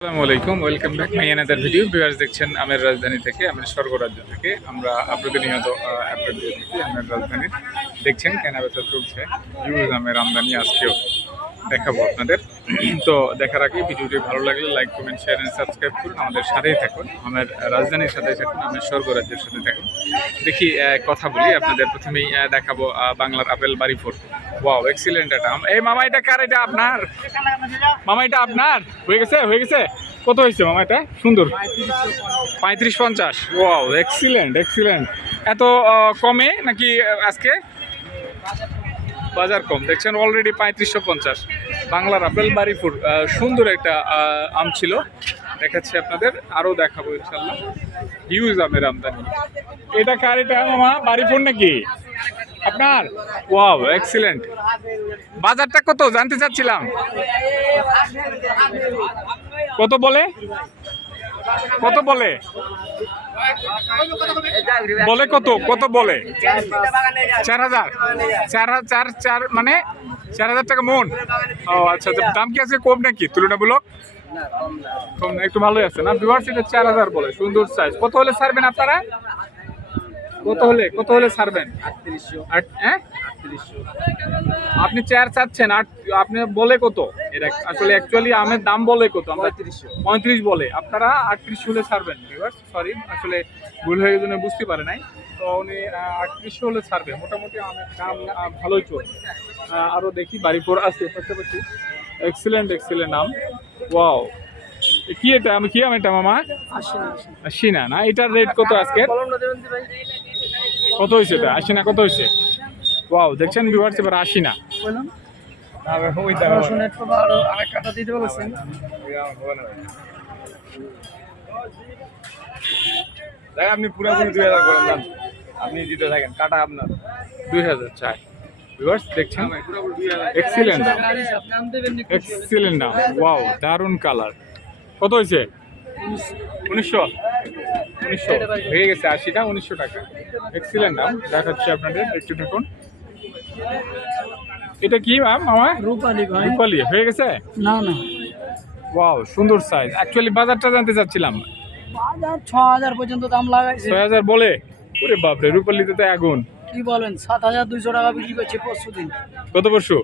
আসসালামু আলাইকুম, welcome back my another video. Viewers দেখছেন আমের রাজধানী থেকে, আমের স্বর্গরাজ্য থেকে। আমরা প্রতিনিয়ত আপডেট দিয়ে থাকি আমের রাজধানীর। দেখছেন কেনাবেচা চলছে, হিউজ আমের আমদানি। আজকেও দেখাবো আপনাদের। তো দেখার আগে ভিডিওটি ভালো লাগলে like, comment, share and subscribe করুন। আমাদের সাথেই থাকুন, আমের রাজধানীর সাথেই থাকুন, আমের স্বর্গরাজ্যের সাথে থাকুন। দেখি কথা বলি আপনাদের। প্রথমেই দেখাবো বাংলার আপেল বাড়িপুর। ওয়াও, এক্সিলেন্ট একটা আম। এই মামা, এটা কার? এটা আপনার মামা? এটা আপনার? হয়ে গেছে, হয়ে গেছে। কত হয়েছে মামা এটা? সুন্দর, 35-50। Wow, excellent excellent. এত কমে নাকি আজকে? বাজার কম দেখছেন, অলরেডি 3550। বাংলার আপেল বাড়িপুর, সুন্দর একটা আম ছিল, দেখাচ্ছি আপনাদের। আরও দেখাবো ইনশাল্লাহ। হিউজ আমের আমদানি। এটা কার? এটা মামা বাড়িপুর নাকি আপনার? Wow, excellent. বাজারটা কত জানতে চাচ্ছিলাম। কত বলে? কত বলে? বলে কত? কত বলে? 4000। 4 মানে 4000 টাকা মন। ও আচ্ছা, দাম কি আছে কম নাকি তুলনামূলক? কম না, একটু ভালোই আছে না? ভিউয়ার্স, এটা 4000 বলে। সুন্দর সাইজ। কত হলে ছাড়বেন আপনারা? কত হলে ছাড়বেন? 3800। হ্যাঁ, আপনি 4 চাচ্ছেন, আর আপনি বলে কত? এটা আসলে অ্যাকচুয়ালি আমের দাম বলে কত? আমরা 35 বলে, আপনারা 38 হলে ছাড়বেন। ভিউয়ার্স সরি, আসলে ভুল হয়ে গেছে, বুঝতে পারে নাই। তো উনি 38 হলে ছাড়বে। মোটামুটি আমের দাম ভালোই চলছে। আরও দেখি বাড়িপুর আছে পাশাপাশি। এক্সিলেন্ট এক্সিলেন্ট আম। ওয়াও, কি এটা? আমি কি আম এটা মামা? আশিনা না? এটার রেট কত আজকে? কত হয়েছে এটা? আশিনা কত হয়েছে? ওয়াও, দেখছেন ভিউয়ার্স, এবার আশিনা। আপনি পুরোপুরি 2000 করেন দাম, আপনি দিতে থাকেন, কাটা আপনার। 2000 চাই। ভিউয়ার্স দেখছেন, এক্সিলেন্ট দাম, এক্সিলেন্ট দাম। ওয়াও, দারুণ কালার। কত হয়েছে? 1900। হয়ে গেছে 80টা, 1900 টাকা। এক্সিলেন্ট দাম দেখাচ্ছি আপনাদের, একটু দেখুন। এটা কি ম্যাম আমার? রূপালী ভাই। রূপালী হয়ে গেছে? না না, ওয়াও, সুন্দর সাইজ। অ্যাকচুয়ালি বাজারটা জানতে চাচ্ছিলাম। বাজার 6000 পর্যন্ত দাম লাগাইছে। 6000 বলে? ওরে বাপরে, রূপালীতে তো আগুন। কি বলেন, 7200 টাকা বিক্রি করছে পরশু দিন। গত পরশু?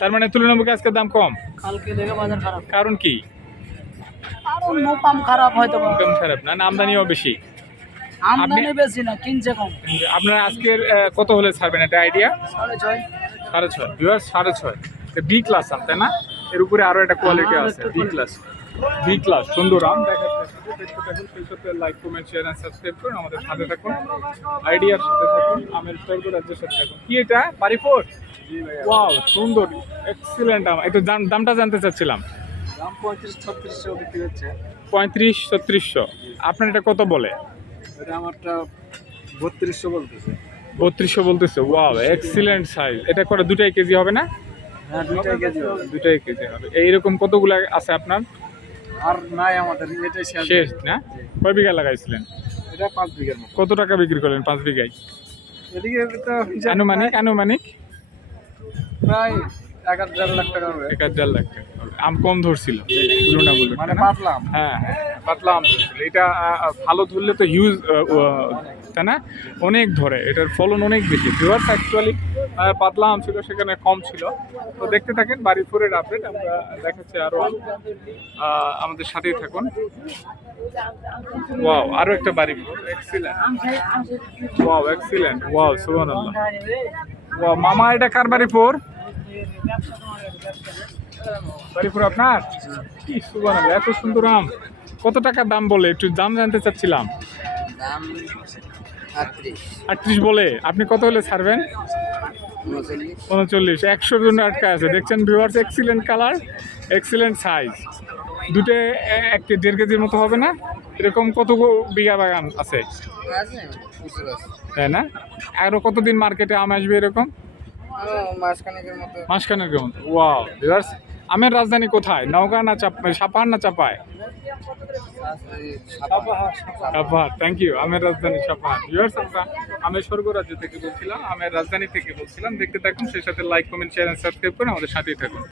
তার মানে তুলনামূলক আজকে দাম কম। কালকে দেখে বাজার খারাপ। কারণ কি? আরো মোকাম খারাপ হয়তো। কম খারাপ না, না আমদানিও বেশি? আমদানি বেশি না, কিনছে কম। আপনারা আজকের কত হলে ছাড়বেন এটা আইডিয়া? 6.5। 6.5। ভিউয়ার্স 6.5। বি ক্লাস আম, তাই না? এর উপরে আরো একটা কোয়ালিটি আছে, বি ক্লাস। বি ক্লাস সুন্দর আম দেখাচ্ছে। Like, comment, share and subscribe করুন, আমাদের সাথে থাকুন, আইডিয়ার সাথে থাকুন, আমের স্বর্গরাজ্যের সাথে থাকুন। কি এটা? বাড়িপুর? ওয়াও, সুন্দর এক্সিলেন্ট আম। একটু দামটা জানতে চাচ্ছিলাম। দাম 35-3600 বিক্রি হচ্ছে। 35-3600। আপনার এটা কত বলে? এটা আমারটা 3200 বলতেছে। 3200 বলতেছে। Wow, excellent size. এটা করে 2 কেজি হবে না? হ্যাঁ, 2 কেজি হবে। 2 কেজি হবে। এইরকম কতগুলো আছে আপনার? আর নাই আমাদের, এটাই শেষ না? কয় বিঘা লাগাইছিলেন? এটা 5 বিঘার মতো। কত টাকা বিক্রি করলেন 5 বিঘায়? এদিকে তো আনুমানিক প্রায় 1.5 লাখ টাকা হবে। 1.5 লাখ টাকা হবে। আম কম ধরছিল তুলনামূলক, মানে তাই না? পাতলাম। হ্যাঁ, পাতলা আম ধরছিল। এটা ভালো ধরলে তো হিউজ, তাই না? অনেক ধরে, এটার ফলন অনেক বেশি। ভিউয়ার্স অ্যাকচুয়ালি পাতলা আম ছিল, সেখানে কম ছিল। তো দেখতে থাকেন বাড়িপুরের আপডেট, আমরা দেখাচ্ছি আরো আম। আমাদের সাথেই থাকুন। ওয়াও, আরো একটা Baripur. Excellent. Wow, excellent. Wow, সুবহানাল্লাহ। ওয়াও মামা, এটা কার বাড়িপুর? বাড়িপুর আপনার? কি সুবহানাল্লাহ, এত সুন্দর আম। কত টাকা দাম বলে? একটু দাম জানতে চাচ্ছিলাম। দাম 38 বলে। আপনি কত হলে ছাড়বেন? 39। 100 জন্য আটকা আছে। দেখছেন viewers, excellent colour, excellent size. 1.5 কেজির মতো হবে না? এরকম কত বিঘা বাগান আছে, তাই না? আরো কতদিন মার্কেটে আম আসবে এরকম? মাসখানেকের মতো। ওয়াও ভিউয়ার্স, আমের রাজধানী কোথায়? নওগাঁ না সাপাহার না চাপায়? সাপাহার। Thank you. আমের রাজধানী সাপাহার। ভিউয়ার্স, আমরা আমের স্বর্গরাজ্য থেকে বলছিলাম, আমের রাজধানী থেকে বলছিলাম। দেখতে থাকুন, সেই সাথে like, comment, share and subscribe করুন, আমাদের সাথেই থাকুন।